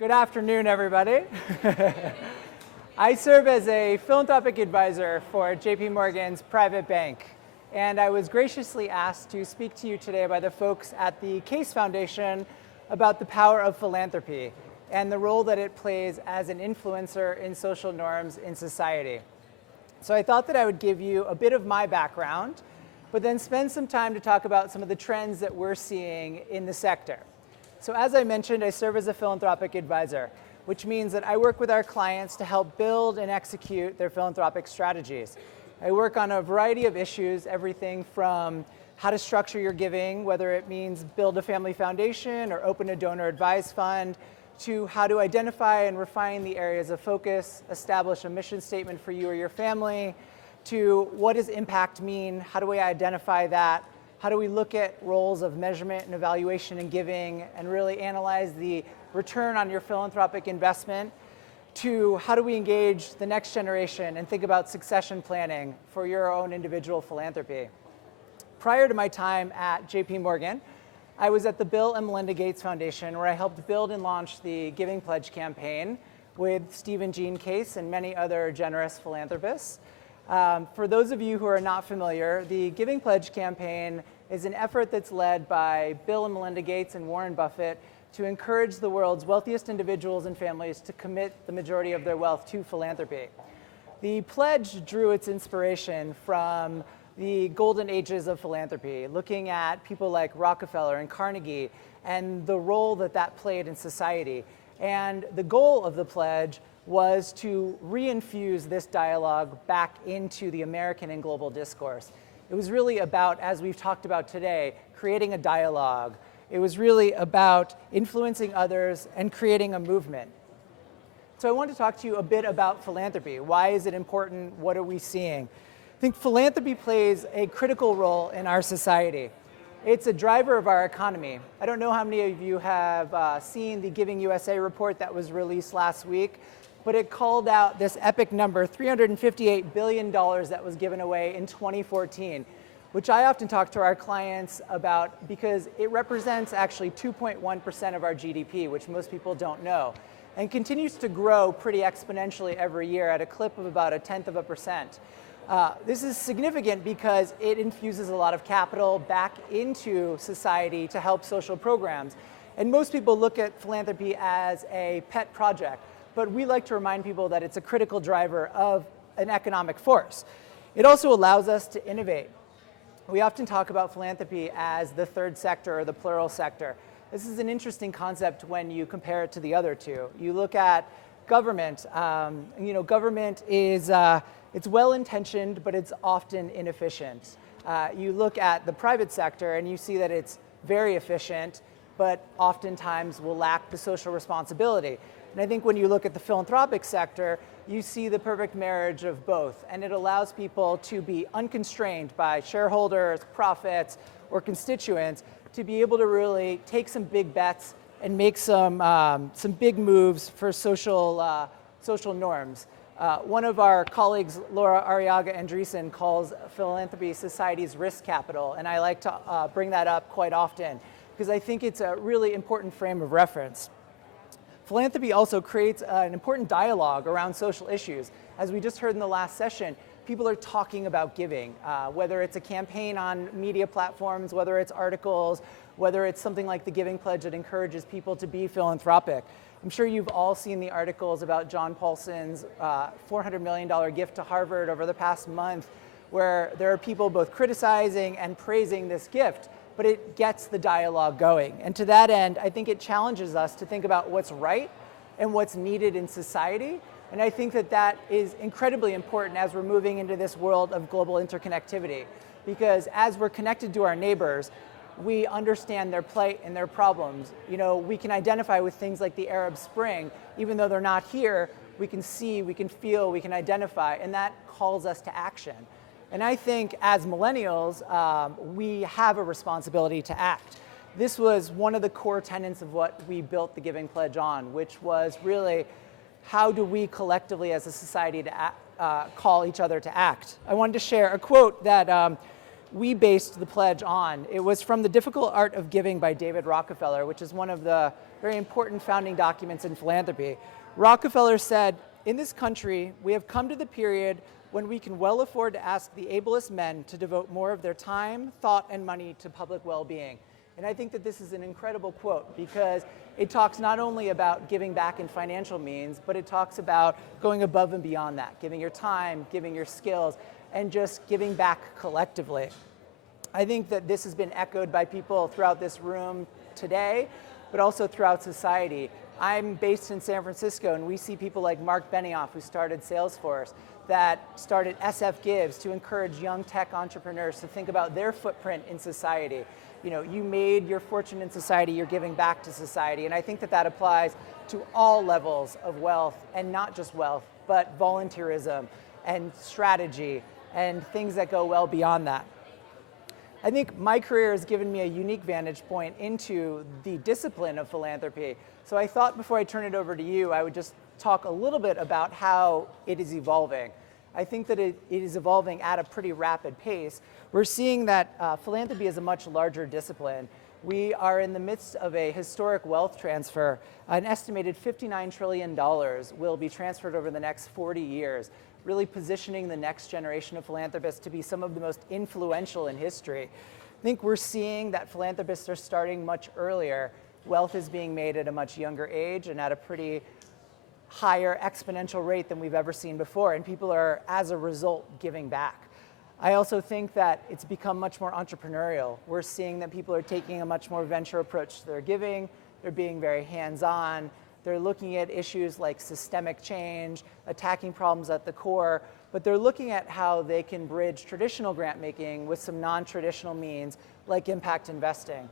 Good afternoon, everybody. I serve as a philanthropic advisor for JP Morgan's private bank, and I was graciously asked to speak to you today by the folks at the Case Foundation about the power of philanthropy and the role that it plays as an influencer in social norms in society. So I thought that I would give you a bit of my background, but then spend some time to talk about some of the trends that we're seeing in the sector. So as I mentioned, I serve as a philanthropic advisor, which means that I work with our clients to help build and execute their philanthropic strategies. I work on a variety of issues, everything from how to structure your giving, whether it means build a family foundation or open a donor advised fund, to how to identify and refine the areas of focus, establish a mission statement for you or your family, to what does impact mean, how do we identify that, how do we look at roles of measurement and evaluation in giving and really analyze the return on your philanthropic investment, to how do we engage the next generation and think about succession planning for your own individual philanthropy. Prior to my time at JP Morgan, I was at the Bill and Melinda Gates Foundation, where I helped build and launch the Giving Pledge campaign with Steve and Jean Case and many other generous philanthropists. For those of you who are not familiar, the Giving Pledge campaign is an effort that's led by Bill and Melinda Gates and Warren Buffett to encourage the world's wealthiest individuals and families to commit the majority of their wealth to philanthropy. The pledge drew its inspiration from the golden ages of philanthropy, looking at people like Rockefeller and Carnegie and the role that that played in society. And the goal of the pledge was to reinfuse this dialogue back into the American and global discourse. It was really about, as we've talked about today, creating a dialogue. It was really about influencing others and creating a movement. So I want to talk to you a bit about philanthropy. Why is it important? What are we seeing? I think philanthropy plays a critical role in our society. It's a driver of our economy. I don't know how many of you have seen the Giving USA report that was released last week, but it called out this epic number, $358 billion that was given away in 2014, which I often talk to our clients about because it represents actually 2.1% of our GDP, which most people don't know, and continues to grow pretty exponentially every year at a clip of about 0.1%. This is significant because it infuses a lot of capital back into society to help social programs. And most people look at philanthropy as a pet project, but we like to remind people that it's a critical driver of an economic force. It also allows us to innovate. We often talk about philanthropy as the third sector or the plural sector. This is an interesting concept when you compare it to the other two. You look at government. Government is it's well-intentioned, but it's often inefficient. You look at the private sector and you see that it's very efficient, but oftentimes will lack the social responsibility. And I think when you look at the philanthropic sector, you see the perfect marriage of both. And it allows people to be unconstrained by shareholders, profits, or constituents to be able to really take some big bets and make some big moves for social norms. One of our colleagues, Laura Arriaga Andreessen, calls philanthropy society's risk capital, and I like to bring that up quite often because I think it's a really important frame of reference. Philanthropy also creates an important dialogue around social issues. As we just heard in the last session, people are talking about giving, whether it's a campaign on media platforms, whether it's articles, whether it's something like the Giving Pledge that encourages people to be philanthropic. I'm sure you've all seen the articles about John Paulson's $400 million gift to Harvard over the past month, where there are people both criticizing and praising this gift, but it gets the dialogue going. And to that end, I think it challenges us to think about what's right and what's needed in society. And I think that that is incredibly important as we're moving into this world of global interconnectivity, because as we're connected to our neighbors, we understand their plight and their problems. We can identify with things like the Arab Spring. Even though they're not here, we can see, we can feel, we can identify, and that calls us to action. And I think as millennials, we have a responsibility to act. This was one of the core tenets of what we built the Giving Pledge on, which was really how do we collectively as a society to call each other to act. I wanted to share a quote that we based the pledge on. It was from The Difficult Art of Giving by David Rockefeller, which is one of the very important founding documents in philanthropy. Rockefeller said, "In this country, we have come to the period when we can well afford to ask the ablest men to devote more of their time, thought, and money to public well-being." And I think that this is an incredible quote because it talks not only about giving back in financial means, but it talks about going above and beyond that, giving your time, giving your skills, and just giving back collectively. I think that this has been echoed by people throughout this room today, but also throughout society. I'm based in San Francisco, and we see people like Mark Benioff, who started Salesforce, that started SF Gives to encourage young tech entrepreneurs to think about their footprint in society. You know, you made your fortune in society, you're giving back to society. And I think that that applies to all levels of wealth, and not just wealth, but volunteerism and strategy and things that go well beyond that. I think my career has given me a unique vantage point into the discipline of philanthropy. So I thought before I turn it over to you, I would just talk a little bit about how it is evolving. I think that it is evolving at a pretty rapid pace. We're seeing that philanthropy is a much larger discipline. We are in the midst of a historic wealth transfer. An estimated $59 trillion will be transferred over the next 40 years, really positioning the next generation of philanthropists to be some of the most influential in history. I think we're seeing that philanthropists are starting much earlier. Wealth is being made at a much younger age and at a pretty higher exponential rate than we've ever seen before, and people are, as a result, giving back. I also think that it's become much more entrepreneurial. We're seeing that people are taking a much more venture approach to their giving. They're being very hands-on. They're looking at issues like systemic change, attacking problems at the core, but they're looking at how they can bridge traditional grant making with some non-traditional means like impact investing.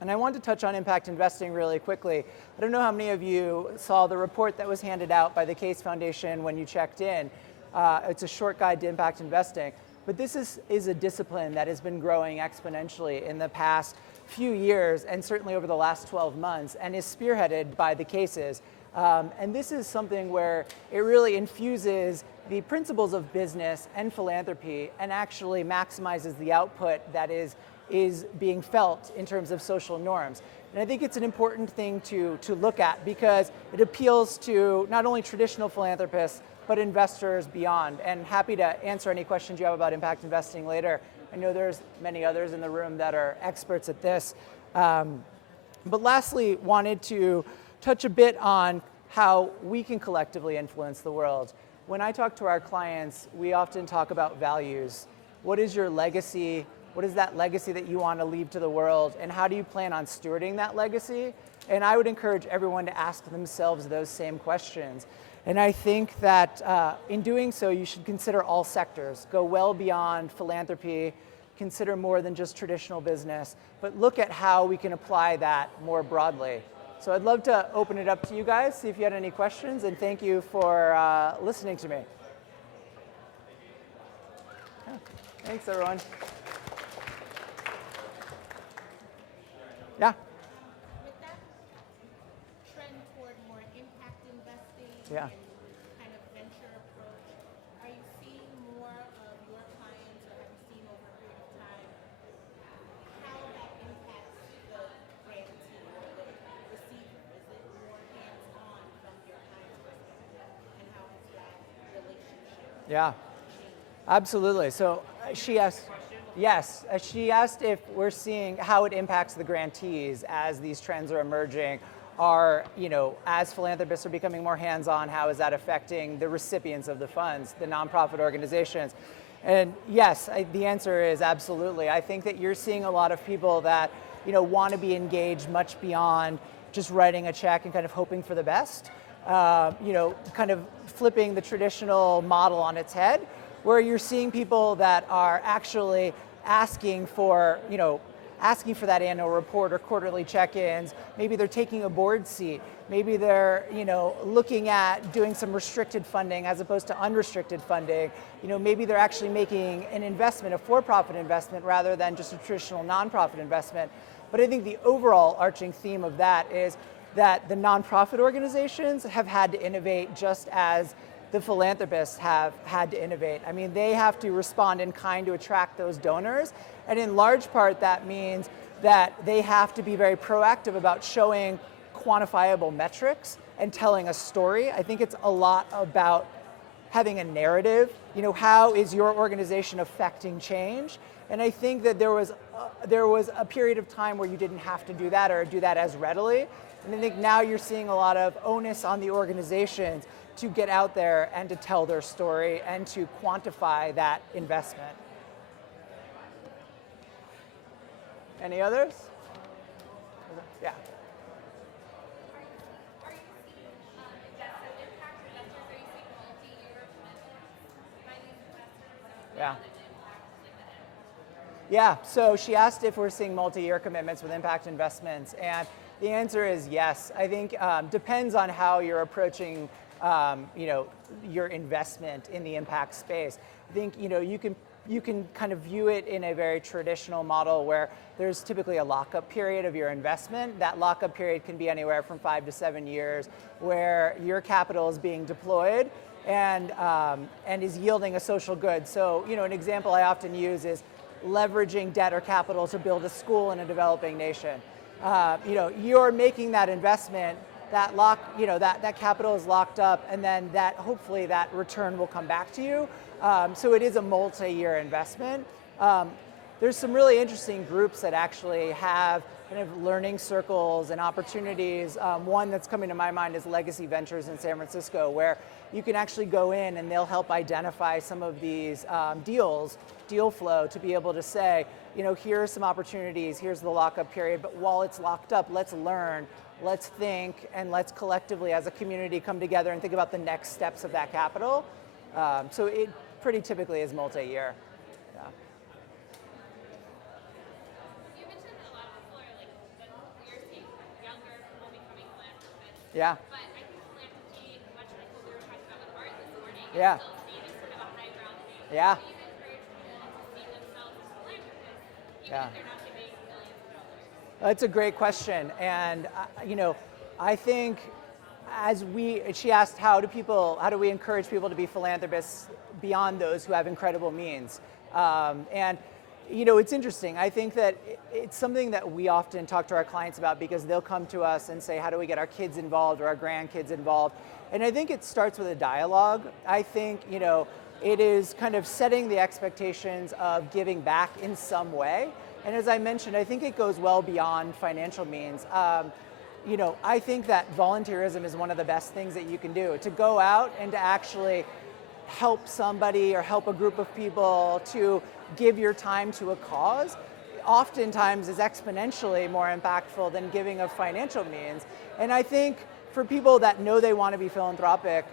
And I want to touch on impact investing really quickly. I don't know how many of you saw the report that was handed out by the Case Foundation when you checked in. It's a short guide to impact investing. But this is a discipline that has been growing exponentially in the past few years, and certainly over the last 12 months, and is spearheaded by the Cases. And this is something where it really infuses the principles of business and philanthropy and actually maximizes the output that is being felt in terms of social norms. And I think it's an important thing to look at because it appeals to not only traditional philanthropists, but investors beyond. And happy to answer any questions you have about impact investing later. I know there's many others in the room that are experts at this. But lastly, wanted to touch a bit on how we can collectively influence the world. When I talk to our clients, we often talk about values. What is your legacy? What is that legacy that you want to leave to the world? And how do you plan on stewarding that legacy? And I would encourage everyone to ask themselves those same questions. And I think that in doing so, you should consider all sectors. Go well beyond philanthropy, consider more than just traditional business, but look at how we can apply that more broadly. So I'd love to open it up to you guys, see if you had any questions, and thank you for listening to me. Yeah. Thanks, everyone. Yeah. With that trend toward more impact investing Yeah. and kind of venture approach, are you seeing more of your clients, or have you seen over a period of time how that impacts the grantee or the receiver? Is it more hands-on from your client's perspective, and how has that relationship Yeah. changed? Absolutely. So she asked, yes, she asked if we're seeing how it impacts the grantees as these trends are emerging. Are, as philanthropists are becoming more hands-on, how is that affecting the recipients of the funds, the nonprofit organizations? And yes, the answer is absolutely. I think that you're seeing a lot of people that, want to be engaged much beyond just writing a check and kind of hoping for the best. Kind of flipping the traditional model on its head, where you're seeing people that are actually asking for that annual report or quarterly check-ins. Maybe they're taking a board seat. Maybe they're, looking at doing some restricted funding as opposed to unrestricted funding. Maybe they're actually making an investment, a for-profit investment, rather than just a traditional nonprofit investment. But I think the overall arching theme of that is that the nonprofit organizations have had to innovate just as the philanthropists have had to innovate. I mean, they have to respond in kind to attract those donors. And in large part, that means that they have to be very proactive about showing quantifiable metrics and telling a story. I think it's a lot about having a narrative. You know, how is your organization affecting change? And I think that there was a period of time where you didn't have to do that or do that as readily. And I think now you're seeing a lot of onus on the organizations to get out there and to tell their story and to quantify that investment. Any others? Yeah. Are you seeing investment impact investors? Are you seeing multi-year commitments by these investors? Yeah. The impact is like the end. Yeah, so she asked if we're seeing multi-year commitments with impact investments, and the answer is yes. I think depends on how you're approaching, your investment in the impact space. I think you can kind of view it in a very traditional model where there's typically a lockup period of your investment. That lockup period can be anywhere from 5 to 7 years, where your capital is being deployed and is yielding a social good. So, an example I often use is leveraging debt or capital to build a school in a developing nation. You're making that investment, that capital is locked up, and then hopefully that return will come back to you. So it is a multi-year investment. There's some really interesting groups that actually have kind of learning circles and opportunities. One that's coming to my mind is Legacy Ventures in San Francisco, where you can actually go in and they'll help identify some of these deal flow to be able to say, here are some opportunities, here's the lockup period, but while it's locked up, let's learn, let's think, and let's collectively as a community come together and think about the next steps of that capital. So it pretty typically is multi-year. Yeah. You mentioned that a lot of people are like, you're seeing younger people becoming philanthropists. Yeah. But I think philanthropy, much like what we were talking about with Art this morning, Yeah. is still seen as sort of a high ground thing. Yeah. Do you encourage people to see themselves as philanthropists, even Yeah. if they're not giving millions of dollars? That's a great question, and I think she asked how do we encourage people to be philanthropists beyond those who have incredible means, and it's interesting. I think that it's something that we often talk to our clients about because they'll come to us and say, how do we get our kids involved or our grandkids involved? And I think it starts with a dialogue. I think it is kind of setting the expectations of giving back in some way. And as I mentioned, I think it goes well beyond financial means. I think that volunteerism is one of the best things that you can do. To go out and to actually help somebody or help a group of people, to give your time to a cause, oftentimes is exponentially more impactful than giving of financial means. And I think for people that know they want to be philanthropic,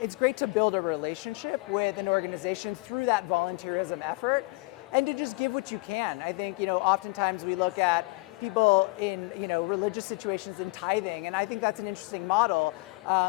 it's great to build a relationship with an organization through that volunteerism effort and to just give what you can. I think, oftentimes we look at people in, religious situations in tithing, and I think that's an interesting model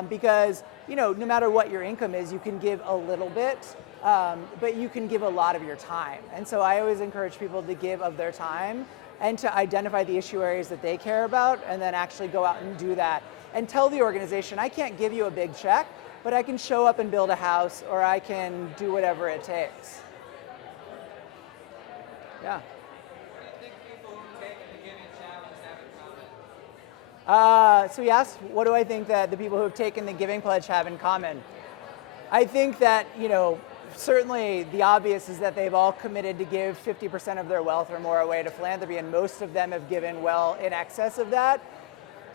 because, no matter what your income is, you can give a little bit, but you can give a lot of your time. And so I always encourage people to give of their time and to identify the issue areas that they care about and then actually go out and do that and tell the organization, I can't give you a big check, but I can show up and build a house, or I can do whatever it takes. Yeah. What do you think people who take the giving challenge have in common? So he asked, what do I think that the people who have taken the Giving Pledge have in common? I think that, certainly the obvious is that they've all committed to give 50% of their wealth or more away to philanthropy, and most of them have given well in excess of that.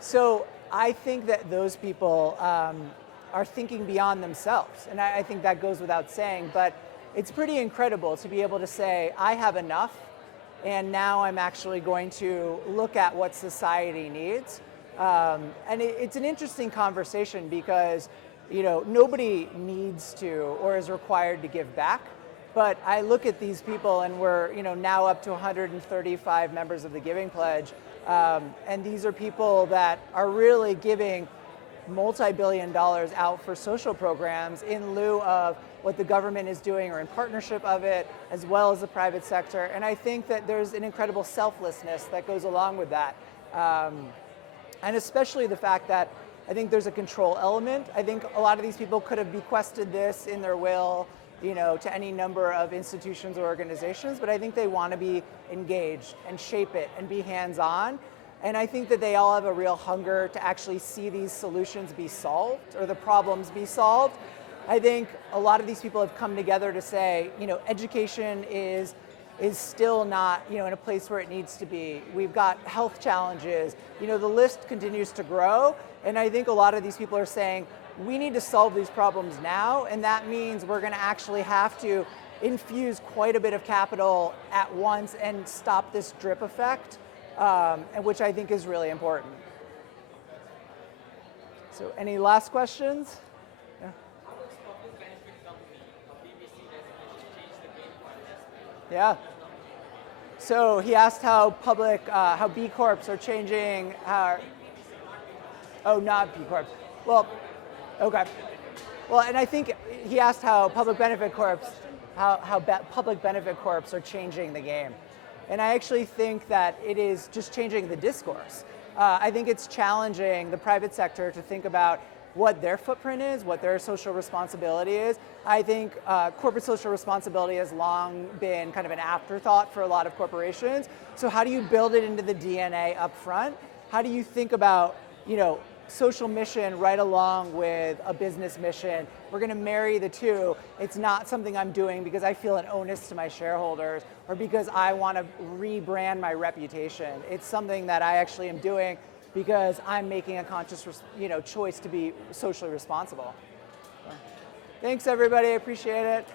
So I think that those people are thinking beyond themselves, and I think that goes without saying, but it's pretty incredible to be able to say, I have enough, and now I'm actually going to look at what society needs. And it's an interesting conversation because, nobody needs to or is required to give back. But I look at these people, and we're, now up to 135 members of the Giving Pledge, and these are people that are really giving multi-billion dollars out for social programs in lieu of what the government is doing or in partnership of it, as well as the private sector. And I think that there's an incredible selflessness that goes along with that. And especially the fact that, I think there's a control element. I think a lot of these people could have bequested this in their will, to any number of institutions or organizations, but I think they want to be engaged and shape it and be hands-on. And I think that they all have a real hunger to actually see these solutions be solved or the problems be solved. I think a lot of these people have come together to say, education is still not, in a place where it needs to be. We've got health challenges. The list continues to grow, and I think a lot of these people are saying, we need to solve these problems now, and that means we're going to actually have to infuse quite a bit of capital at once and stop this drip effect, and which I think is really important. So any last questions? Yeah. How does public benefit company, a BBC designation, change the game for investment? Yeah. So he asked how how B Corps are changing how. Oh, not B Corps. Well, okay. Well, and I think he asked how public benefit corps, public benefit corps are changing the game, and I actually think that it is just changing the discourse. I think it's challenging the private sector to think about what their footprint is, what their social responsibility is. I think corporate social responsibility has long been kind of an afterthought for a lot of corporations. So how do you build it into the DNA up front? How do you think about, social mission right along with a business mission? We're going to marry the two. It's not something I'm doing because I feel an onus to my shareholders or because I want to rebrand my reputation. It's something that I actually am doing because I'm making a conscious, choice to be socially responsible. Thanks, everybody. I appreciate it.